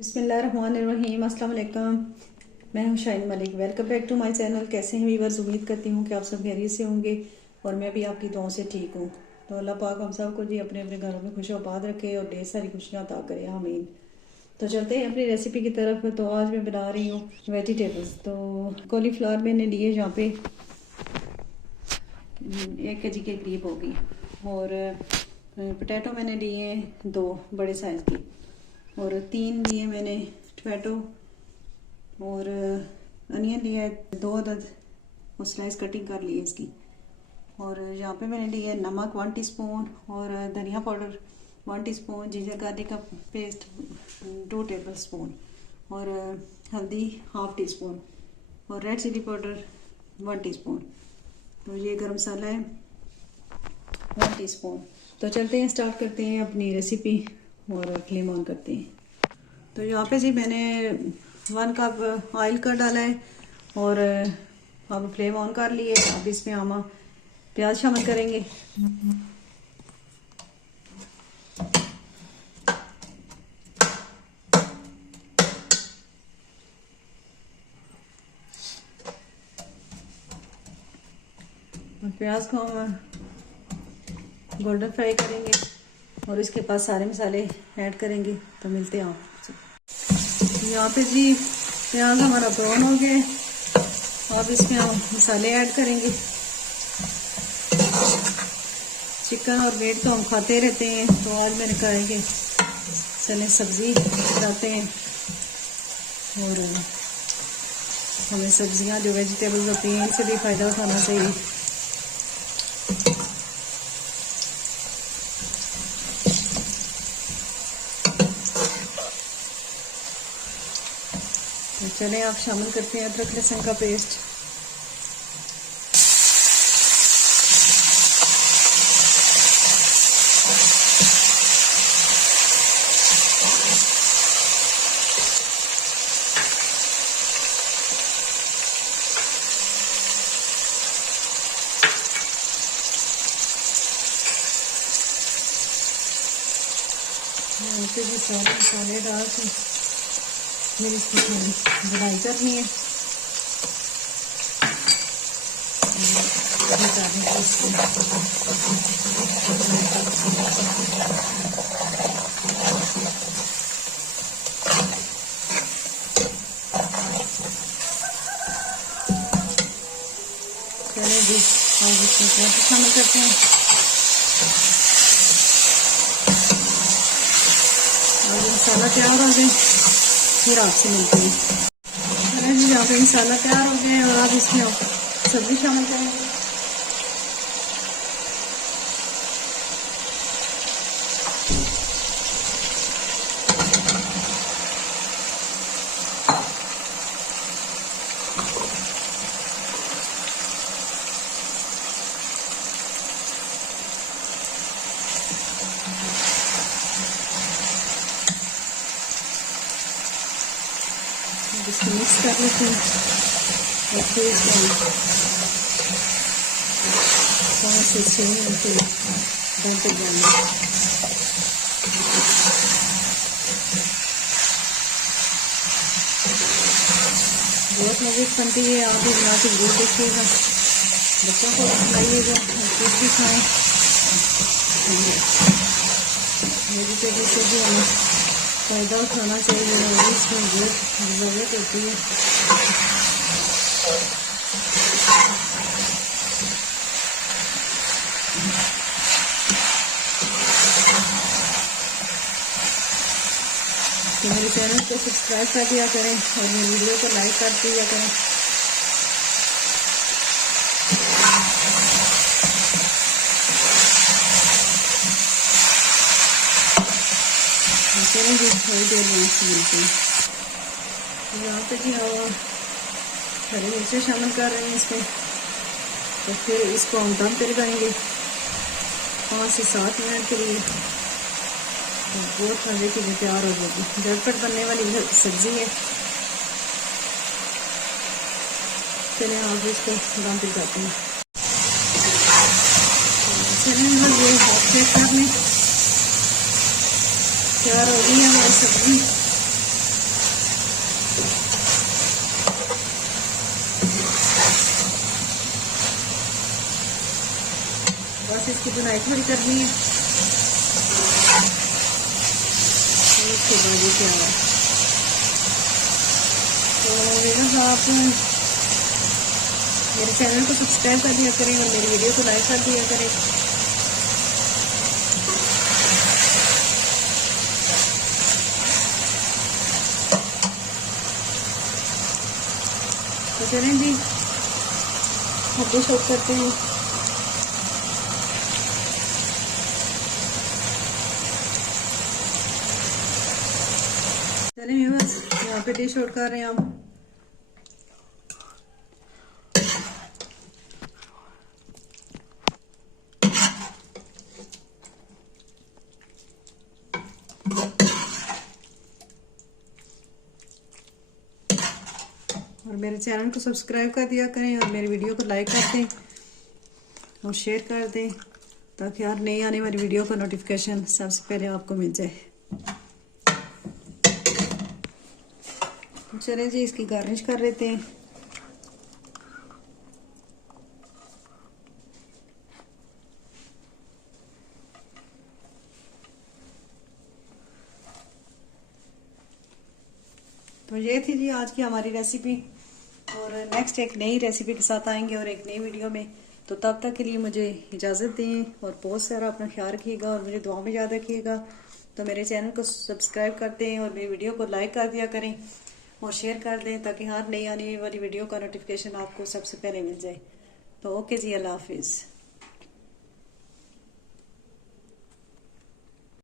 बिस्मिल्लाहिर्रहमानिर्रहीम, अस्सलाम वालेकुम। मैं हूं Shine Malik. Welcome back to my channel. कैसे हैं व्यूअर्स? उम्मीद करती हूं कि आप सब खैरियत से होंगे और मैं भी आपकी दुआओं से ठीक हूं। तो अल्लाह पाक हम सब को जी अपने अपने घरों में खुश आबाद रखे और ढेर सारी खुशियां अता करे, आमीन। तो चलते हैं अपनी रेसिपी की तरफ। तो आज मैं बना रही हूँ वेजिटेबल्स। तो कॉलीफ्लावर मैंने लिए यहाँ पे 1 kg के करीब होगी, और पोटैटो मैंने लिए 2 बड़े साइज़ की, और 3 लिए मैंने टमाटो, और अनियन लिया है 2 अदद और स्लाइस कटिंग कर ली है इसकी। और यहाँ पे मैंने लिया है नमक 1 टीस्पून, और धनिया पाउडर 1 टीस्पून, जिंजर गार्लिक का पेस्ट 2 टेबलस्पून, और हल्दी 1/2 टीस्पून, और रेड चिली पाउडर 1 टीस्पून। तो ये गरम मसाला है 1 टीस्पून। तो चलते हैं, स्टार्ट करते हैं अपनी रेसिपी और फ्लेम ऑन करते हैं। तो यहाँ पे जी मैंने 1 कप ऑयल का डाला है, और अब फ्लेम ऑन कर लिए। अब इसमें हम प्याज शामिल करेंगे। प्याज को हम गोल्डन फ्राई करेंगे और इसके पास सारे मसाले ऐड करेंगे। तो मिलते हैं आपसे। यहाँ पे जी प्याज हमारा ब्राउन हो गया है। अब इसमें हम मसाले ऐड करेंगे। चिकन और मीट तो हम खाते रहते हैं, तो आज मैंने कहा है कि चले सब्जी बनाते हैं, और हमें सब्जियां जो वेजिटेबल्स होती हैं इनसे भी फ़ायदा उठाना चाहिए। तो चलें आप शामिल करते हैं अदरक लहसुन का पेस्ट। तो जी सारे मसाले डाल के फिर इसकी थोड़ी बुनाई करनी है। चलिए जी, अब इसमें प्याज शामिल करते हैं। और मसाला तैयार हो जाए फिर आपसे मिलते हैं। अरे जी, यहाँ पे मसाला तैयार हो गया और अब इसमें सब्जी शामिल करेंगे। इसको मिक्स कर लेते हैं और फिर इसको 5 से 6 मिनट के लिए दम पर जाना। बहुत मज़े बनती है, आप भी बना के जरूर देखिएगा। बच्चों को खिलाइएगा, खुद भी खाएँ। वेजिटेबल से भी हमें फ़ायदा उठाना चाहिए, और इसमें बहुत ज़रूरत होती है। तो मेरे चैनल को सब्सक्राइब कर दिया करें और मेरी वीडियो को लाइक कर दिया करें। चलें जी, थोड़ी देर में मिलते हैं। यहाँ पे जी हरी मिर्चें शामिल कर रहे हैं इसमें। तो फिर इसको हम दम पे लगाएंगे 5 से 7 मिनट के लिए। तो बहुत मज़े की तैयार हो जाएगी। झटपट बनने वाली सब्जी है। चलिए आप इसको दम पे लगाते हैं। चलिए हम ये हॉट प्लेट करने तैयार हो गई है हमारी सब्जी। इसकी बुनाई थोड़ी करनी है। इसके बाद ये क्या है, तो व्यूअर्स आप मेरे चैनल को सब्सक्राइब कर दिया करें और मेरी वीडियो को लाइक कर दिया करें। तो चलें जी, अब डिश आउट करते हैं। चलें व्यूअर्स, यहाँ पे डिश आउट कर रहे हैं हम। और मेरे चैनल को सब्सक्राइब कर दिया करें और मेरी वीडियो को लाइक कर दें और शेयर कर दें, ताकि हर नई आने वाली वीडियो का नोटिफिकेशन सबसे पहले आपको मिल जाए। चलें जी, इसकी गार्निश कर लेते हैं। तो ये थी जी आज की हमारी रेसिपी, और नेक्स्ट एक नई रेसिपी के साथ आएंगे और एक नई वीडियो में। तो तब तक के लिए मुझे इजाज़त दें और बहुत सारा अपना ख्याल रखिएगा और मुझे दुआ में याद रखिएगा। तो मेरे चैनल को सब्सक्राइब कर दें और मेरी वीडियो को लाइक कर दिया करें और शेयर कर दें, ताकि हर नई आने वाली वीडियो का नोटिफिकेशन आपको सबसे पहले मिल जाए। तो ओके जी, अल्लाह हाफिज़।